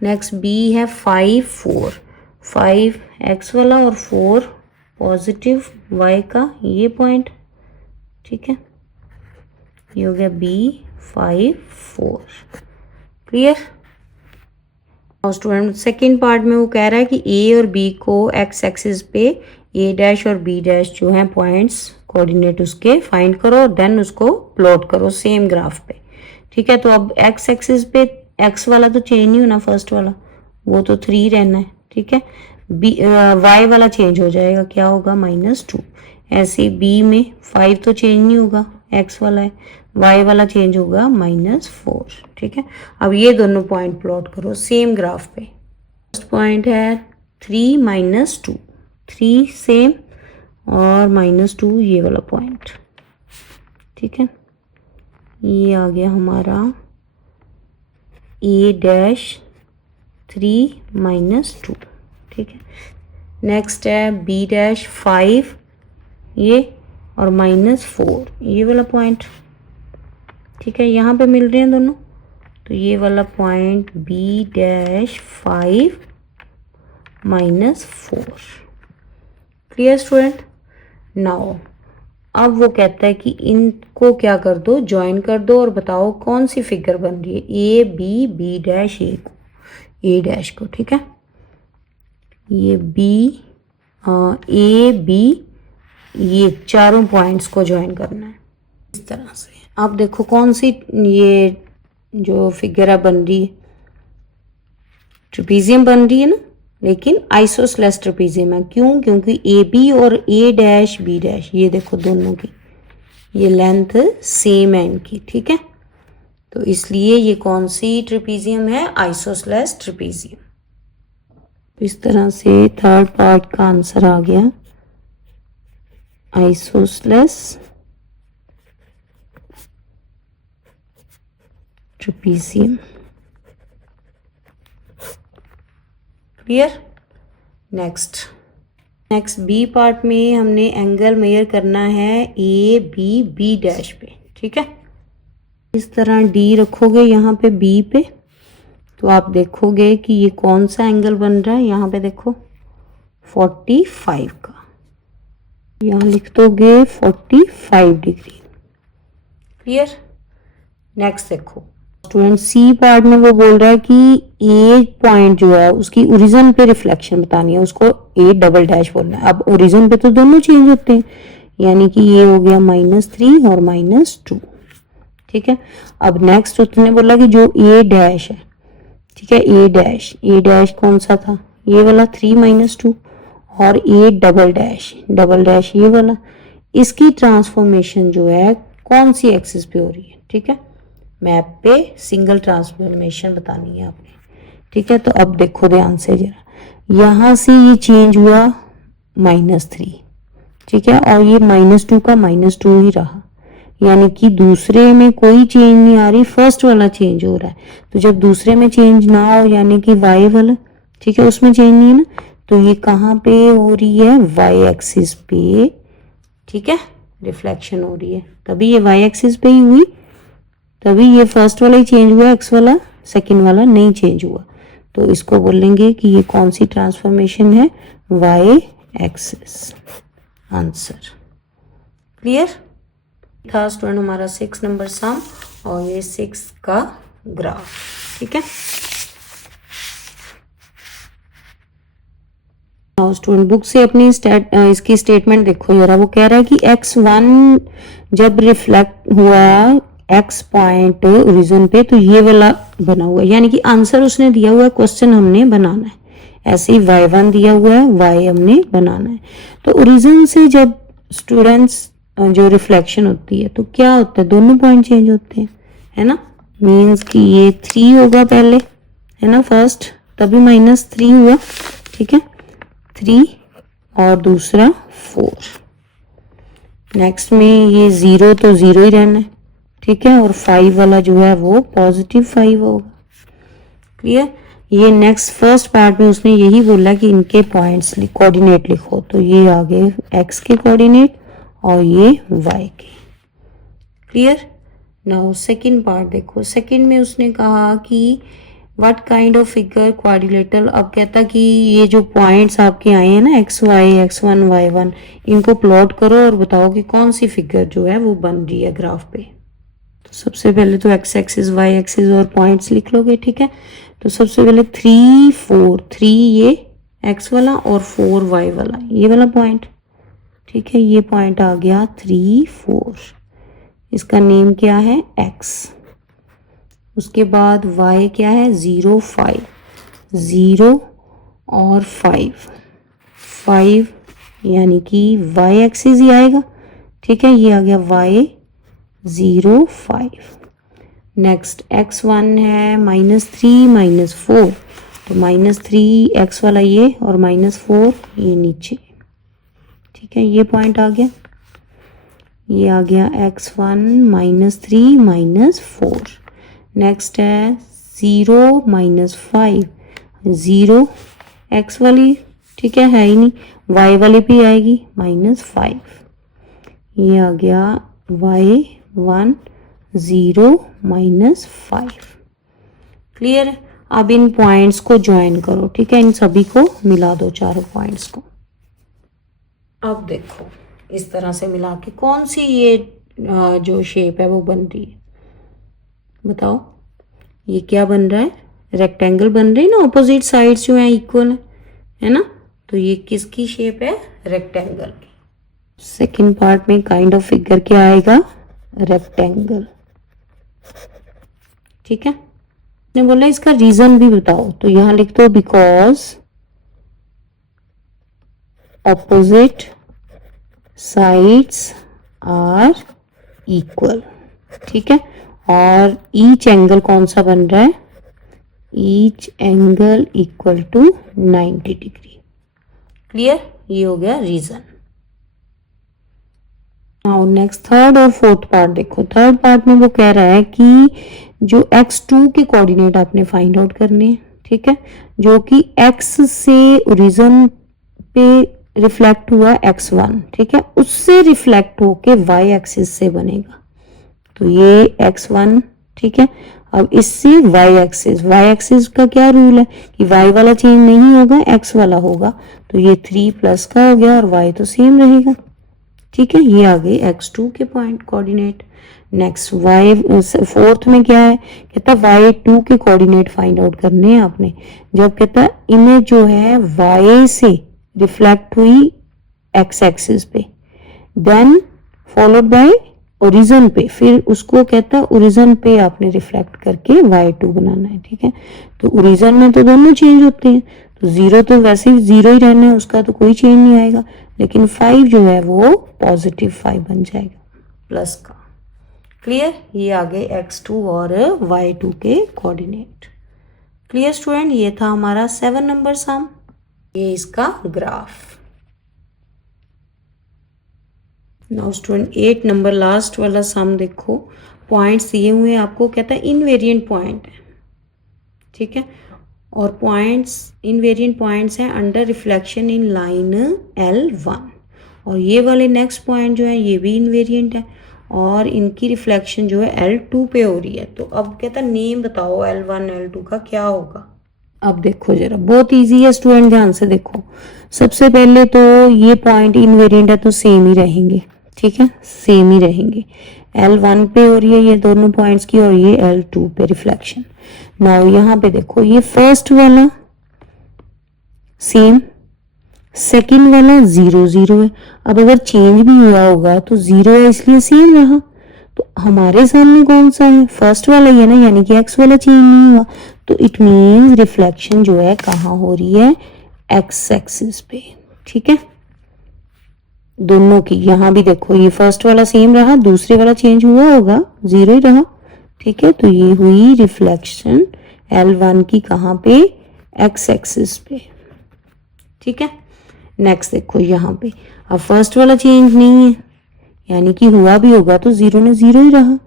नेक्स्ट बी है 5 4, 5 एक्स वाला और 4 पॉजिटिव वाई का, ये पॉइंट, ठीक है, ये हो गया बी 5 4, क्लियर। और स्टूडेंट सेकेंड पार्ट में वो कह रहा है कि ए और बी को एक्स एक्सिस पे ए डैश और बी डैश जो है पॉइंट्स कोऑर्डिनेट उसके फाइंड करो, और देन उसको प्लॉट करो सेम ग्राफ पे, ठीक है। तो अब एक्स एक्सिस पे एक्स वाला तो चेंज नहीं होना, फर्स्ट वाला वो तो 3 रहना है, ठीक है। बी वाई वाला चेंज हो जाएगा, क्या होगा -2। ऐसे बी में 5 तो चेंज नहीं होगा, एक्स वाला है, वाई वाला चेंज होगा -4, ठीक है। अब ये दोनों पॉइंट प्लॉट करो सेम ग्राफ पे। फर्स्ट पॉइंट है 3 -2, 3 सेम और -2 ये वाला पॉइंट, ठीक है। ये आ गया हमारा ए डैश 3 -2, ठीक है। नेक्स्ट है बी डैश 5 ये और -4 ये वाला पॉइंट, ठीक है, यहाँ पे मिल रहे हैं दोनों, तो ये वाला point B dash 5 -4, clear student. Now अब वो कहता है कि इनको क्या कर दो, ज्वाइन कर दो और बताओ कौन सी फिगर बन रही है, A B B dash A dash को, ठीक है, ये बी ए बी ये चारों पॉइंट्स को ज्वाइन करना है इस तरह से। आप देखो कौन सी ये जो फिगर है बन रही है, ट्रेपीजियम बन रही है ना, लेकिन आइसोसेलेस ट्रेपीजियम है। क्यों? क्योंकि ए बी और ए डैश बी डैश ये देखो दोनों की ये लेंथ सेम है इनकी, ठीक है, तो इसलिए ये कौन सी ट्रेपीजियम है, आइसोसेलेस ट्रेपीजियम। इस तरह से थर्ड पार्ट का आंसर आ गया isosceles trapezium, clear. Next next B part में हमने एंगल मेजर करना है ए बी बी डैश पे, ठीक है। इस तरह डी रखोगे यहाँ पे बी पे, तो आप देखोगे कि ये कौन सा एंगल बन रहा है। यहाँ पे देखो 45 का, यहाँ लिख दोगे 45 डिग्री। क्लियर। नेक्स्ट देखो स्टूडेंट सी पार्ट में वो बोल रहा है कि ए पॉइंट जो है उसकी ओरिजिन पे रिफ्लेक्शन बतानी है, उसको ए डबल डैश बोलना है। अब ओरिजिन पे तो दोनों चेंज होते हैं, यानी कि ये हो गया -3 और -2, ठीक है। अब नेक्स्ट उसने बोला कि जो ए डैश है, ठीक है, ए डैश कौन सा था, ये वाला 3 - 2, और ए डबल डैश ये वाला। इसकी ट्रांसफॉर्मेशन जो है कौन सी एक्सिस पे हो रही है, ठीक है, मैप पे सिंगल ट्रांसफॉर्मेशन बतानी है आपने, ठीक है। तो अब देखो ध्यान से जरा, यहाँ से ये चेंज हुआ -3, ठीक है, और ये -2 का -2 ही रहा, यानी कि दूसरे में कोई चेंज नहीं आ रही, फर्स्ट वाला चेंज हो रहा है। तो जब दूसरे में चेंज ना हो, यानी कि वाई वाला, ठीक है, उसमें चेंज नहीं है ना, तो ये कहाँ पे हो रही है, वाई एक्सिस पे, ठीक है, रिफ्लेक्शन हो रही है, तभी ये वाई एक्सिस पे ही हुई, तभी ये फर्स्ट वाला ही चेंज हुआ, एक्स वाला सेकंड वाला नहीं चेंज हुआ। तो इसको बोलेंगे कि ये कौन सी ट्रांसफॉर्मेशन है, वाई एक्सिस। आंसर क्लियर था स्टूडेंट हमारा 6 नंबर सम, और ये 6 का ग्राफ, ठीक है। स्टूडेंट बुक से अपनी इसकी स्टेटमेंट देखो जरा, वो कह रहा है कि x1 जब रिफ्लेक्ट हुआ x पॉइंट ओरिजिन पे, तो ये वाला बना हुआ है, यानी कि आंसर उसने दिया हुआ है, क्वेश्चन हमने बनाना है। ऐसे ही y1 दिया हुआ है, y हमने बनाना है। तो ओरिजिन से जब स्टूडेंट्स जो रिफ्लेक्शन होती है तो क्या होता है, दोनों पॉइंट चेंज होते हैं, है ना। मीन्स कि ये 3 होगा पहले, है ना, फर्स्ट, तभी -3 हुआ, ठीक है, 3 और दूसरा 4। नेक्स्ट में ये 0 तो 0 ही रहना है, ठीक है, और 5 वाला जो है वो +5 होगा। क्लियर। ये नेक्स्ट फर्स्ट पार्ट में उसने यही बोला कि इनके पॉइंट्स कोऑर्डिनेट लिखो, तो ये आ गए x के कोऑर्डिनेट और ये y के। क्लियर। नाउ सेकंड पार्ट देखो, सेकंड में उसने कहा कि what kind of figure quadrilateral. अब कहता कि ये जो पॉइंट्स आपके आए हैं ना, xy, x1, y1, इनको प्लॉट करो और बताओ कि कौन सी फिगर जो है वो बन रही है ग्राफ पे। तो सबसे पहले तो x एक्सिस, y एक्सिस और पॉइंट्स लिख लोगे, ठीक है। तो सबसे पहले 3 4, 3 ये x वाला और 4 y वाला, ये वाला पॉइंट, ठीक है, ये पॉइंट आ गया 3 4, इसका नेम क्या है, x। उसके बाद y क्या है, 0 5, 0 और 5 यानी कि y एक्सिस ही आएगा, ठीक है, ये आ गया y 0 5। नेक्स्ट x1 है -3 -4, तो -3 x वाला ये और -4 ये नीचे, ठीक है, ये पॉइंट आ गया, ये आ गया x1 -3 -4। नेक्स्ट है 0 -5, 0 x वाली, ठीक है ही नहीं, y वाली भी आएगी -5, ये आ गया y1 0 -5। क्लियर है। अब इन पॉइंट्स को ज्वाइन करो, ठीक है, इन सभी को मिला दो, चारों पॉइंट्स को। अब देखो इस तरह से मिला के कौन सी ये जो शेप है वो बन रही है, बताओ ये क्या बन रहा है, रेक्टेंगल बन रही है ना, ऑपोजिट साइड्स जो है इक्वल है ना, तो ये किसकी शेप है, रेक्टेंगल की। सेकंड पार्ट में काइंड ऑफ फिगर क्या आएगा, रेक्टेंगल, ठीक है। ने बोला इसका रीजन भी बताओ, तो यहां लिख दो because opposite sides are equal, ठीक है, और ईच एंगल कौन सा बन रहा है, each angle equal to 90 degree. Clear, ये हो गया रीजन। नाउ नेक्स्ट थर्ड और फोर्थ पार्ट देखो। थर्ड पार्ट में वो कह रहा है कि जो x2 के कोऑर्डिनेट आपने फाइंड आउट करने हैं, ठीक है, जो कि x से ओरिजिन पे रिफ्लेक्ट हुआ x1, ठीक है, उससे रिफ्लेक्ट होके y एक्सिस से बनेगा। तो ये x1, ठीक है। अब इससे y एक्सिस का क्या रूल है कि y वाला चेंज नहीं होगा, x वाला होगा। तो ये 3 प्लस का हो गया और y तो सेम रहेगा, ठीक है। ये आ गई x2 के पॉइंट कोऑर्डिनेट। नेक्स्ट फोर्थ में क्या है, कहता है y2 के कोऑर्डिनेट फाइंड आउट करने हैं आपने। जब कहता है इमेज जो है y से रिफ्लेक्ट हुई x एक्सिस पे, देन फॉलोड बाय ओरिजिन पे, फिर उसको कहता है ओरिजिन पे आपने रिफ्लेक्ट करके y2 बनाना है, ठीक है। तो ओरिजिन में तो दोनों चेंज होते हैं, तो 0 तो वैसे ही 0 ही रहना है, उसका तो कोई चेंज नहीं आएगा। लेकिन 5 जो है वो पॉजिटिव 5 बन जाएगा प्लस का। क्लियर, ये आ गए x2 और y2 के कोऑर्डिनेट। क्लियर स्टूडेंट, ये था हमारा 7 नंबर सम, ये इसका graph. Now student 8 number last वाला सम देखो, पॉइंट्स दिए हुए हैं आपको, कहता है इनवेरिएंट पॉइंट है, ठीक है। और पॉइंट्स इनवेरिएंट पॉइंट्स हैं under reflection in line L1, और ये वाले नेक्स्ट पॉइंट जो है ये भी इनवेरिएंट है और इनकी रिफ्लेक्शन जो है L2 पे हो रही है। तो अब कहता है नेम बताओ L1 L2 का क्या होगा। अब देखो जरा, बहुत इजी है स्टूडेंट, ध्यान से देखो। सबसे पहले तो ये पॉइंट इनवेरिएंट है तो सेम ही रहेंगे, ठीक है, सेम ही रहेंगे। L1 पे हो रही है ये दोनों पॉइंट्स की और ये L2 पे रिफ्लेक्शन। नाउ यहाँ पे देखो, ये फर्स्ट वाला सेम, सेकंड वाला 0 0 है। अब अगर चेंज भी हुआ होगा तो 0 है इसलिए सेम रहा। तो हमारे सामने कौन सा है, फर्स्ट वाला ही है ना, यानी कि x वाला चेंज नहीं हुआ। तो इट मीन्स रिफ्लेक्शन जो है कहाँ हो रही है, x एक्सिस पे, ठीक है। दोनों की यहाँ भी देखो, ये फर्स्ट वाला सेम रहा, दूसरे वाला चेंज हुआ होगा, 0 ही रहा, ठीक है। तो ये हुई रिफ्लेक्शन L1 की कहाँ पे, x एक्सिस पे, ठीक है। नेक्स्ट देखो यहाँ पे, अब फर्स्ट वाला चेंज नहीं है, यानी कि हुआ भी होगा तो 0 ने 0 ही रहा।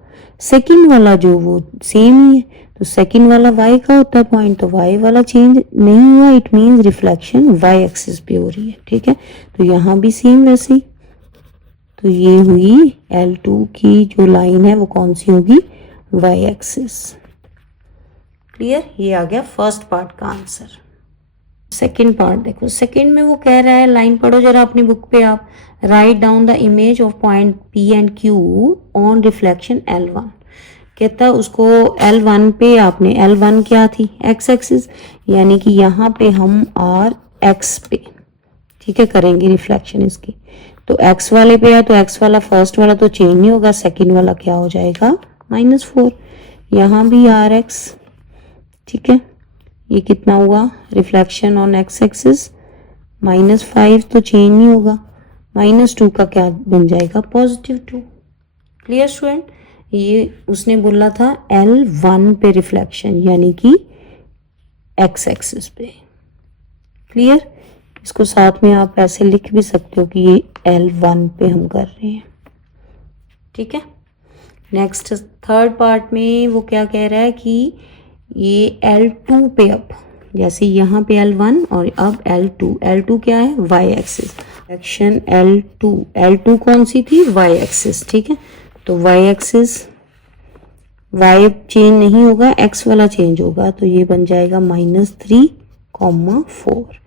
सेकंड वाला जो वो सेम ही है, तो सेकंड वाला y का होता है पॉइंट, तो y वाला चेंज नहीं हुआ, it means reflection y axis पे हो रही है, ठीक है। तो यहाँ भी सेम वैसे ही। तो ये हुई L2 की जो लाइन है वो कौन सी होगी, y एक्सिस। क्लियर, ये आ गया फर्स्ट पार्ट का आंसर। सेकंड पार्ट देखो, सेकंड में वो कह रहा है, लाइन पढ़ो जरा अपनी बुक पे आप, write down the image of point P and Q on reflection L1। कहता है उसको L1 पे आपने, L1 क्या थी, x एक्सिस, यानी कि यहाँ पे हम r x पे, ठीक है, करेंगे रिफ्लेक्शन इसकी। तो x वाले पे है तो x वाला फर्स्ट वाला तो चेंज नहीं होगा, सेकंड वाला क्या हो जाएगा, -4। यहाँ भी r x, ठीक है। ये कितना हुआ, रिफ्लेक्शन ऑन x एक्सिस, -5 तो चेंज नहीं होगा, -2 का क्या बन जाएगा, +2। क्लियर स्टूडेंट, ये उसने बोला था L1 पे रिफ्लेक्शन, यानी कि x एक्सिस पे। क्लियर, इसको साथ में आप ऐसे लिख भी सकते हो कि ये L1 पे हम कर रहे हैं, ठीक है। नेक्स्ट थर्ड पार्ट में वो क्या कह रहा है कि ये L2 पे, अब जैसे यहाँ पे L1 और अब L2 क्या है, y एक्सिस। एक्शन L2 कौन सी थी, y एक्सिस, ठीक है। तो y एक्सिस, y चेंज नहीं होगा, x वाला चेंज होगा, तो ये बन जाएगा -3, 4।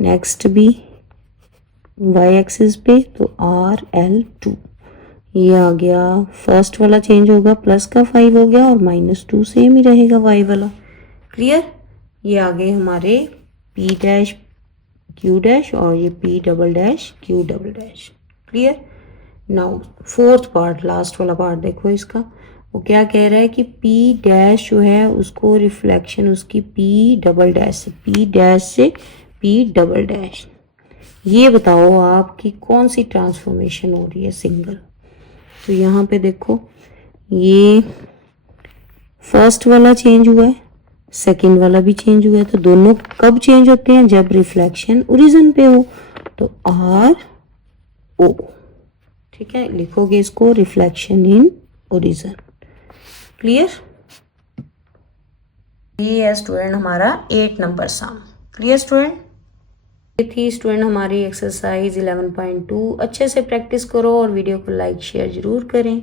नेक्स्ट भी y एक्सिस पे, तो RL2, ये आ गया, फर्स्ट वाला चेंज होगा, प्लस का 5 हो गया और -2 सेम ही रहेगा y वाला। क्लियर, ये आ गए हमारे P डैश Q डैश और ये P double dash Q double dash. Clear, now fourth part, last वाला पार्ट देखो इसका, वो क्या कह रहा है कि P डैश जो है उसको रिफ्लेक्शन उसकी P डबल डैश से P डबल डैश, ये बताओ आपकी कौन सी ट्रांसफॉर्मेशन हो रही है सिंगल। तो यहाँ पे देखो, ये फर्स्ट वाला चेंज हुआ है, सेकंड वाला भी चेंज हुआ है, तो दोनों कब चेंज होते हैं, जब रिफ्लेक्शन ओरिजिन पे हो। तो RO, ठीक है, लिखोगे इसको रिफ्लेक्शन इन ओरिजिन। क्लियर, ये है स्टूडेंट हमारा 8 नंबर सम। क्लियर स्टूडेंट, ये थी स्टूडेंट हमारी एक्सरसाइज 11.2। अच्छे से प्रैक्टिस करो और वीडियो को लाइक शेयर जरूर करें।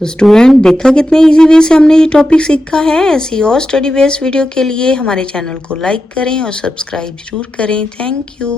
तो स्टूडेंट देखा कितने इजी वे से हमने ये टॉपिक सीखा है। ऐसी और स्टडी बेस्ड वीडियो के लिए हमारे चैनल को लाइक करें और सब्सक्राइब जरूर करें। Thank you.